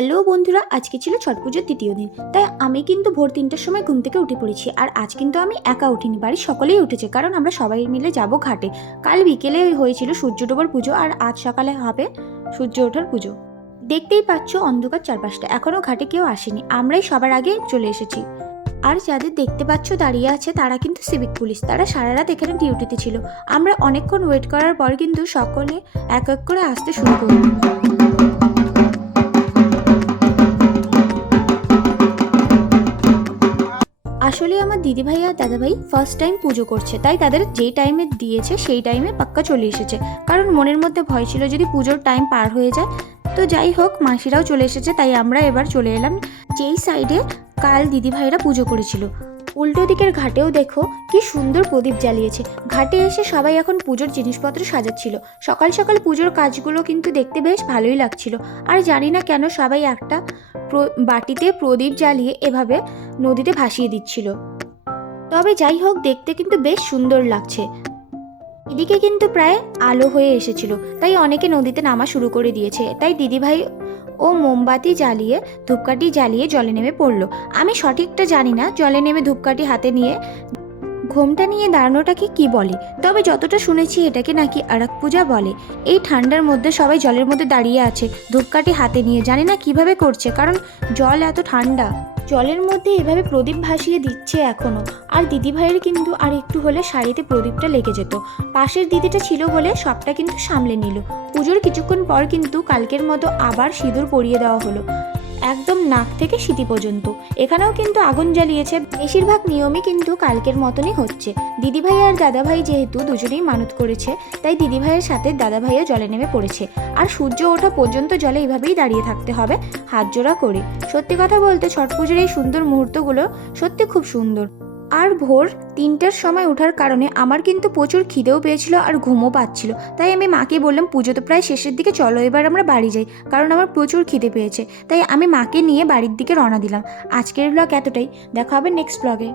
Hello বন্ধুরা, আজকে ছিল ছট পুজোর দ্বিতীয় দিন। তাই আমি কিন্তু ভোর 3টার সময় ঘুম থেকে উঠে পড়েছি। আর আজ কিন্তু আমি একা উঠিনি, বাড়ির সকলেই উঠেছে, কারণ আমরা সবাই মিলে যাব ঘাটে। কাল বিকেলে হয়েছিল সূর্য ডোবার পুজো, আর আজ সকালে হবে সূর্য ওঠার পুজো। দেখতেই পাচ্ছ অন্ধকার চারপাশটা, এখনও ঘাটে কেউ আসেনি, আমরাই সবার আগে চলে এসেছি। আর যাদের দেখতে পাচ্ছ দাঁড়িয়ে আছে তারা কিন্তু সিভিক পুলিশ, তারা সারা রাত এখানে ডিউটিতে ছিল। আমরা অনেকক্ষণ ওয়েট করার পর কিন্তু সকলে এক এক করে আসতে শুরু করল। আসলে আমার দিদিভাই আর দাদাভাই ফার্স্ট টাইম পুজো করছে, তাই তাদের যেই টাইমে দিয়েছে সেই টাইমে পাক্কা চলে এসেছে। কারণ মনের মধ্যে ভয় ছিল যদি পুজোর টাইম পার হয়ে যায়। তো যাই হোক, মাসিরাও চলে এসেছে, তাই আমরা এবার চলে এলাম যেই সাইডে কাল দিদিভাইরা পুজো করেছিল। উল্টো দিকের ঘাটেও দেখো কি সুন্দর প্রদীপ জ্বালিয়েছে। ঘাটে এসে সবাই এখন পুজোর জিনিসপত্র সাজাচ্ছিল। সকাল সকাল পুজোর কাজগুলো কিন্তু দেখতে বেশ ভালোই লাগছিল। আর জানি না কেন সবাই একটা বাটিতে প্রদীপ জ্বালিয়ে এভাবে নদীতে ভাসিয়ে দিচ্ছিল। তবে যাই হোক, দেখতে কিন্তু বেশ সুন্দর লাগছে। এদিকে কিন্তু প্রায় আলো হয়ে এসেছিল, তাই অনেকে নদীতে নামা শুরু করে দিয়েছে। তাই দিদিভাই ও মোমবাতি জ্বালিয়ে ধূপকাঠি জ্বালিয়ে জলে নেমে পড়লো। আমি সঠিকটা জানি না জলে নেমে ধূপকাঠি হাতে নিয়ে ঘোমটা নিয়ে দাঁড়ানোটাকে কি বলে, তবে যতটা শুনেছি এটাকে নাকি আরাক পূজা বলে। এই ঠান্ডার মধ্যে সবাই জলের মধ্যে দাঁড়িয়ে আছে ধূপকাঠি হাতে নিয়ে, জানি না কিভাবে করছে, কারণ জল এত ঠান্ডা। জলের মধ্যে এভাবে প্রদীপ ভাসিয়ে দিচ্ছে এখনো। আর দিদিভাইয়ের কিন্তু আর একটু হলে শাড়িতে প্রদীপটা লেগে যেত। পাশের দিদিটা ছিল বলে সবটা কিন্তু সামলে নিল। পুজোর কিছুক্ষণ পর কিন্তু কালকের মতো আবার সিঁদুর পরিয়ে দেওয়া হলো, একদম নাক থেকে সিঁথি পর্যন্ত। এখানেও কিন্তু আগুন জ্বালিয়েছে। বেশিরভাগ নিয়মই কিন্তু কালকের মতনই হচ্ছে। দিদিভাই আর দাদাভাই যেহেতু দুজনেই মানত করেছে, তাই দিদিভাইয়ের সাথে দাদাভাইও জলে নেমে পড়েছে। আর সূর্য ওঠা পর্যন্ত জলে এইভাবেই দাঁড়িয়ে থাকতে হবে হাত জোড়া করে। সত্যি কথা বলতে ছট পুজোর এই সুন্দর মুহূর্তগুলো সত্যি খুব সুন্দর। আর ভোর 3টার সময় ওঠার কারণে আমার কিন্তু প্রচুর খিদেও পেয়েছিল আর ঘুমও পাচ্ছিল। তাই আমি মাকে বললাম পুজো তো প্রায় শেষের দিকে, চলো এবার আমরা বাড়ি যাই, কারণ আমার প্রচুর খিদে পেয়েছে। তাই আমি মাকে নিয়ে বাড়ির দিকে রওনা দিলাম। আজকের ব্লগ এতটাই, দেখা হবে নেক্সট ব্লগে।